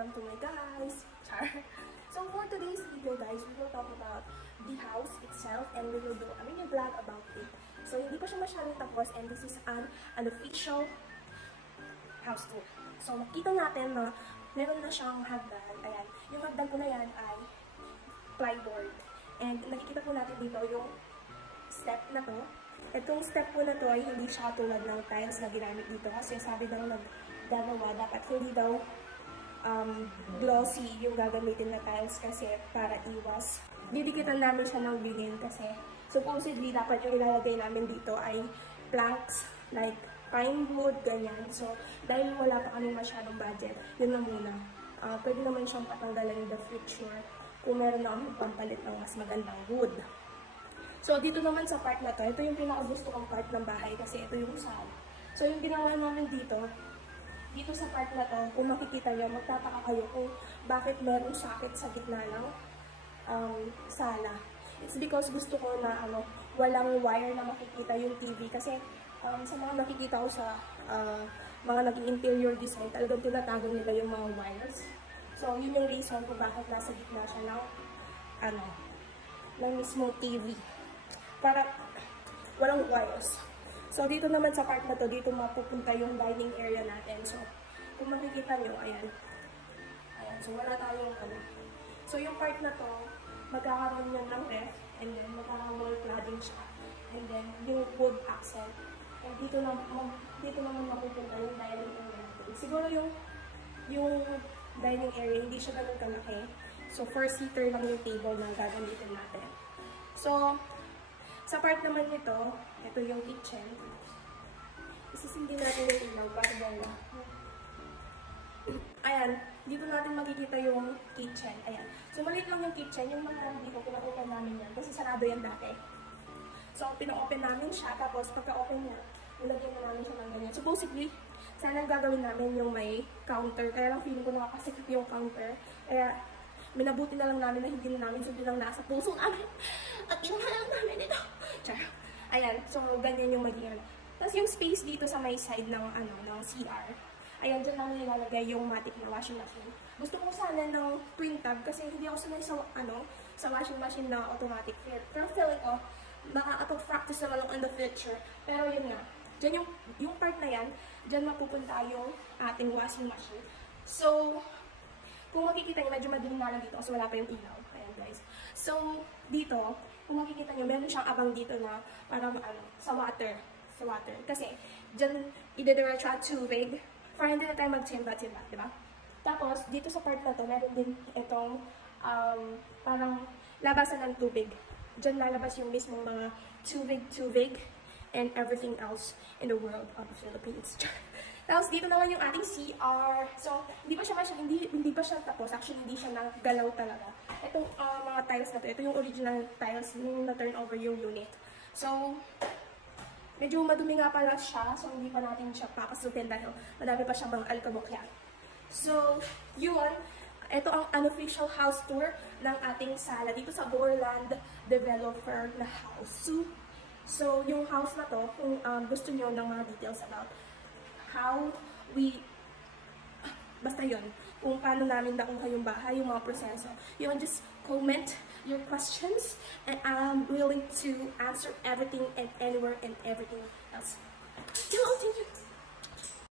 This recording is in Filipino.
welcome to my guys! Char! So for today's video guys, we will talk about the house itself and we will do a mini vlog about it. So hindi pa siya masyadong tapos and this is an official house tour. So makita natin na meron na siyang hagdan. Ayan, yung hagdan ko na yan ay plyboard. And nakikita po natin dito yung step na to. Itong step po na to ay hindi siya tulad ng tiles na ginamit dito kasi sabi daw nagdagawa dapat hindi daw glossy yung gagamitin na tiles kasi para iwas. Didikitan namin siya ng vinyl kasi supposedly dapat yung ilalagay namin dito ay planks like pine wood, ganyan. So, dahil wala pa kami masyadong budget, yun na muna. Pwede naman siyang patanggalan in the future kung meron na kami pampalit ng mas magandang wood. So, dito naman sa part na to, ito yung pinakagusto kong part ng bahay kasi ito yung sala. So, yung ginawa namin dito sa part na to, kung makikita nyo, magtataka kayo kung bakit merong socket sa gitna ng sala. It's because gusto ko na walang wire na makikita yung TV kasi sa mga nakikita ko sa mga naging interior design, talagang tinatago nila yung mga wires. So, yun yung reason kung bakit nasa gitna siya ng mismo TV. Para walang wires. So, dito naman sa part na to, dito mapupunta yung dining area natin. So, kung makikita nyo, ayan. Ayan. So, wala tayong So, yung part na to, magkakaroon yun ng ref, and then magkakaroon cladding siya. And then, yung wood accent. And dito naman mapupunta yung dining area natin. Siguro yung dining area, hindi siya ganun kalaki. So, 4-seater lang yung table na gagamitin natin. So, sa part naman nito, ito yung kitchen. Isisindi natin yung ilaw para gano'n. Ayan, dito natin makikita yung kitchen. Ayan. So, maliit lang yung kitchen. Yung mga dito, pina-open namin yan. Kasi sarado yan dati. So, pina-open namin siya. Tapos, pagka-open niya, nilagyan na namin siya ng ganyan. So, basically, sana gagawin namin yung may counter. Kaya lang feeling ko nakakasikip yung counter. Kaya, minabuti na lang namin na hindi na namin sundin lang nasa puso namin. At ginawa lang namin ito. Char. Ayan. So, ganyan yung magiging. Tapos, yung space dito sa may side ng CR. Ayan, dyan namin nilalagay yung matic na washing machine. Gusto ko sana ng twin tab kasi hindi ako sanay sa washing machine na automatic fit. Pero feeling ko, makakapag-practice naman lang in the future. Pero yun nga. Dyan yung part na yan, dyan mapupunta yung ating washing machine. So, kung makikita nyo, medyo madilim na lang dito kasi wala pa yung ilaw. Ayan guys. So, dito, kung makikita nyo, meron siyang abang dito na parang sa water. Kasi, dyan, idediretso at tubig. Para hindi na tayo magtsimba-tsimba, diba? Tapos, dito sa part na to, meron din itong parang labasan ng tubig. Dyan lalabas yung mismong mga tubig, and everything else in the world of the Philippines. Tapos, dito naman yung ating CR. So, hindi pa siya tapos. Actually, hindi siya nagalaw talaga. Itong mga tiles na to, ito yung original tiles nung na-turn over yung unit. So, medyo madumi nga pala siya. So, hindi pa natin siya papasukin dahil madami pa siyang mga alkabok yan. So, yun. Ito ang unofficial house tour ng ating sala dito sa Borland Developer na house. So, yung house na to, kung gusto nyo ng mga details about how basta yun, kung paano namin nakuha yung bahay, yung mga proseso, you can just comment your questions and I'm willing to answer everything and anywhere and everything else. Continue.